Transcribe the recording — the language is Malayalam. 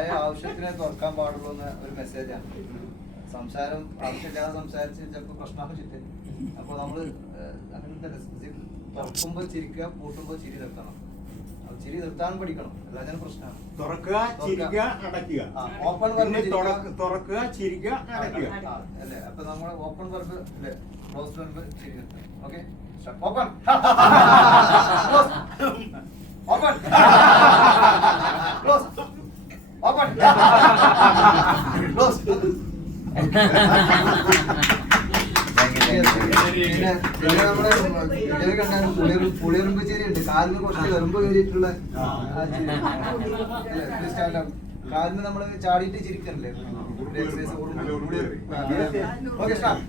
വായ ആവശ്യത്തിനെ തുറക്കാൻ പാടുള്ളൂ എന്ന ഒരു മെസ്സേജാണ്. സംസാരം ആവശ്യമില്ലാതെ സംസാരിച്ച് ചിലപ്പോൾ പ്രശ്നമാവശ്യത്തിന്. അപ്പോൾ നമ്മള് അങ്ങനത്തെ തുറക്കുമ്പോൾ ചിരിക്കുക, പൂട്ടുമ്പോൾ ചിരി നിർത്തണം. ചിരി നിർത്താൻ പഠിക്കണം, അല്ലാതെ പ്രശ്നമാണ്. തുറക്കുക, ചിരിക്കുക, അടയ്ക്കുക. ഓപ്പൺ വർക്ക് തുറക്കുക, ചിരിക്കുക, അടയ്ക്കുക അല്ലേ? അപ്പൊ നമ്മൾ ഓപ്പൺ വർക്ക് അല്ലേ, ക്ലോസ് വർക്ക് ചിരി നിർത്തണം. Okay, open open close open close. പിന്നെ നമ്മുടെ കണ്ടാലും പുളിയെറുമ്പ് ചേരി ഉണ്ട്. കാലിന് കുറച്ച് എറുമ്പ് കയറിയിട്ടുള്ള കാലിന് നമ്മള് ചാടിയിട്ട് ചിരിക്കണല്ലേ. Okay, start.